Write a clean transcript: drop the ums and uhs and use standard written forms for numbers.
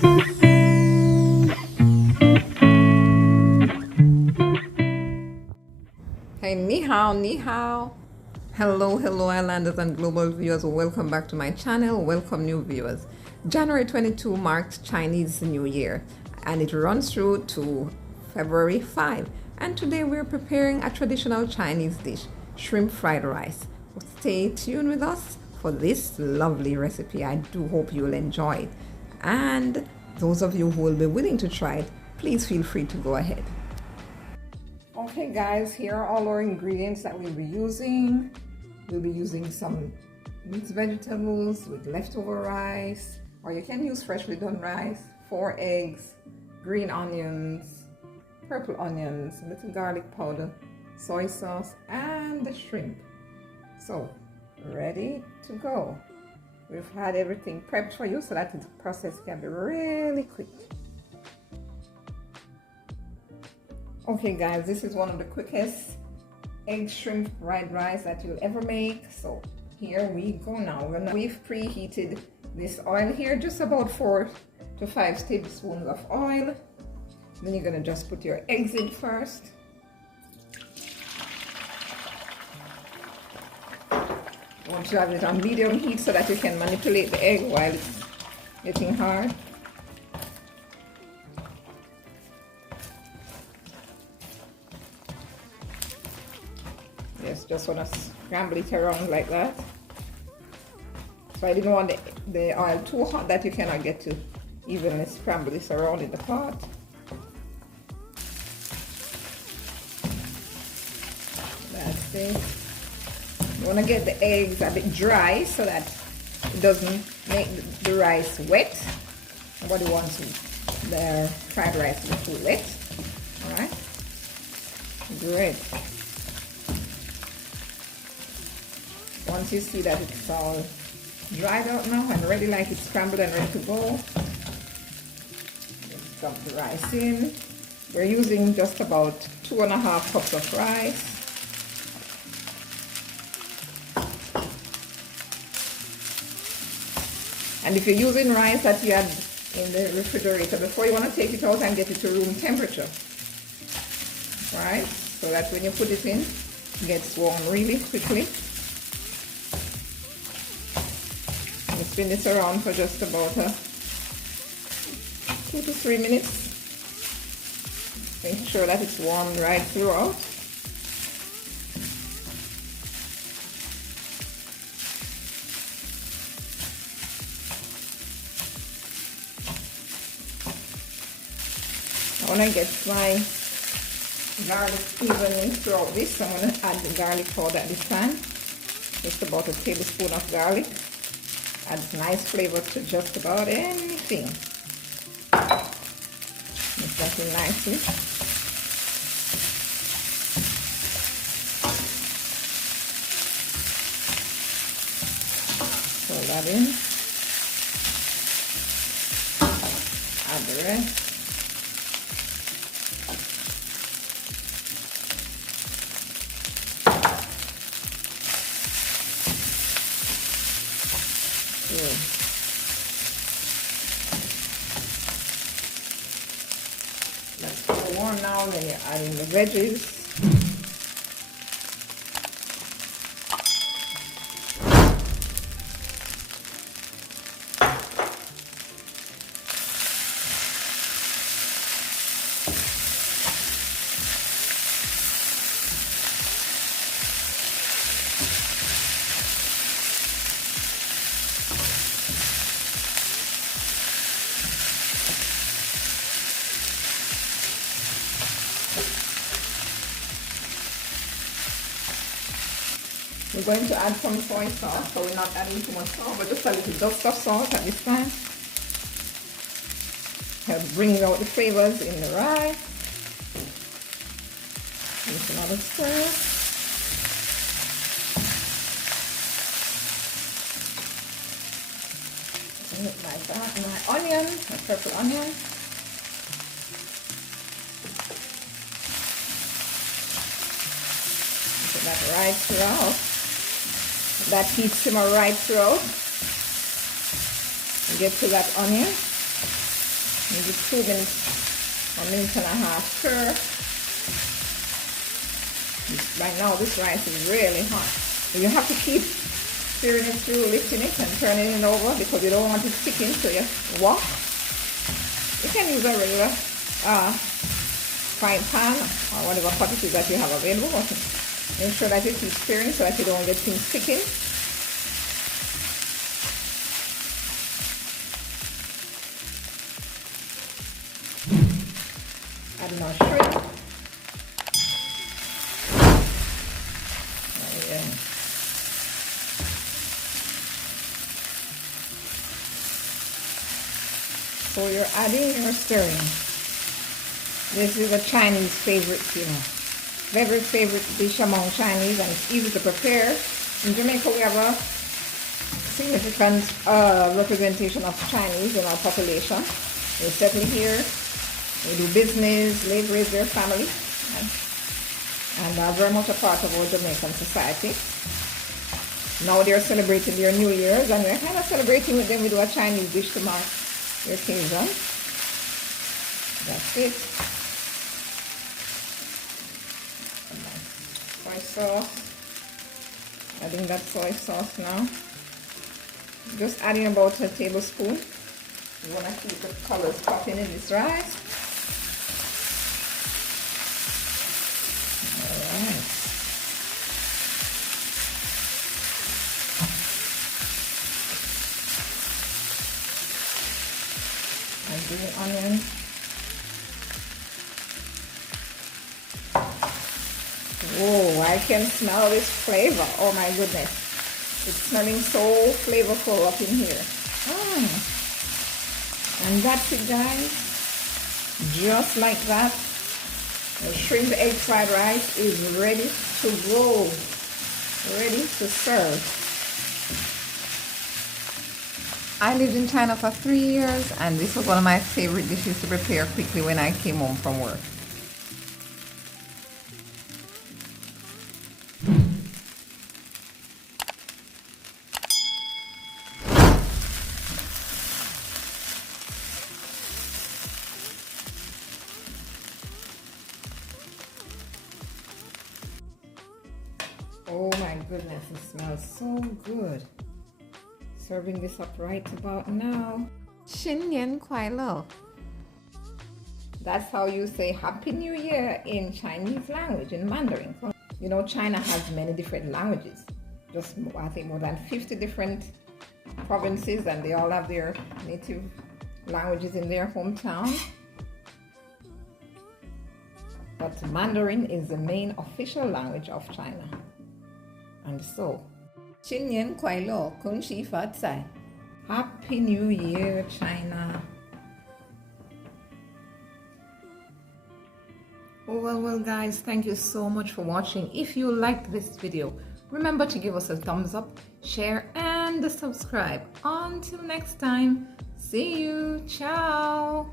Hey, ni hao, ni hao. Hello, islanders and global viewers. Welcome back to my channel. Welcome, new viewers. January 22 marks Chinese New Year and it runs through to February 5. And today we're preparing a traditional Chinese dish, shrimp fried rice. Stay tuned with us for this lovely recipe. I do hope you'll enjoy it. And those of you who will be willing to try it, please feel free to go ahead. Okay guys, here are all our ingredients that we'll be using. We'll be using some mixed vegetables with leftover rice, or you can use freshly done rice, 4 eggs, green onions, purple onions, a little garlic powder, soy sauce, and the shrimp. So, ready to go. We've had everything prepped for you so that the process can be really quick. Okay guys, this is one of the quickest egg shrimp fried rice that you'll ever make. So here we go now. We've preheated this oil here, just about 4 to 5 tablespoons of oil. Then you're gonna just put your eggs in first. You want to have it on medium heat so that you can manipulate the egg while it's getting hard. Yes, just want to scramble it around like that. So I didn't want the oil too hot that you cannot get to evenly scramble this around in the pot. That's it. You want to get the eggs a bit dry so that it doesn't make the rice wet. Nobody wants their fried rice to be too wet. Alright? Great. Once you see that it's all dried out now and ready, like it's scrambled and ready to go, just dump the rice in. We're using just about 2.5 cups of rice. And if you're using rice that you had in the refrigerator before, you want to take it out and get it to room temperature. Right? So that when you put it in, it gets warm really quickly. Spin this around for just about 2 to 3 minutes. Make sure that it's warm right throughout. I want to get my garlic evenly throughout this. I'm going to add the garlic powder at this time. Just about a tablespoon of garlic. Adds nice flavor to just about anything. Mix that in nicely. Throw that in. Add the rest. That's so warm now, then you're adding the veggies. We're going to add some soy sauce, so we're not adding too much salt, but just a little dust of salt at this time. Help bring out the flavors in the rice. Just another stir. Like that. My onion, my purple onion. Put that right throughout. That heat simmer right throughout. And get to that onion. maybe 2 minutes, 1.5 minutes stir. Right now this rice is really hot. So you have to keep stirring it through, lifting it and turning it over because you don't want it sticking to your wok. You can use a regular frying pan or whatever pot it is that you have available. But make sure that you keep stirring so that you don't get things sticking. Adding our shrimp. So you're adding, you're stirring. This is a Chinese favorite, very favorite dish among Chinese, and it's easy to prepare. In Jamaica, we have a significant representation of Chinese in our population. They settle here, they do business, they raise their family, and are very much a part of our Jamaican society. Now they're celebrating their New Year's, and we're kind of celebrating with them. We do a Chinese dish to mark the occasion. That's it. Soy sauce. Adding that soy sauce now. Just adding about a tablespoon. You want to keep the colors popping in this rice. Alright. And do the onion. Whoa, I can smell this flavor. Oh my goodness. It's smelling so flavorful up in here. And that's it, guys. Just like that, the shrimp egg fried rice is ready to go. Ready to serve. I lived in China for 3 years, and this was one of my favorite dishes to prepare quickly when I came home from work. Oh my goodness, it smells so good. Serving this up right about now. Xinyan Kuai Lo. That's how you say Happy New Year in Chinese language, in Mandarin. You know, China has many different languages. Just, I think, more than 50 different provinces, and they all have their native languages in their hometown. But Mandarin is the main official language of China. And so, Xinyan Kuai Lo, Kung Xi Fa Cai. Happy New Year, China. Oh, well guys, thank you so much for watching. If you liked this video, remember to give us a thumbs up, share, and subscribe. Until next time, see you. Ciao.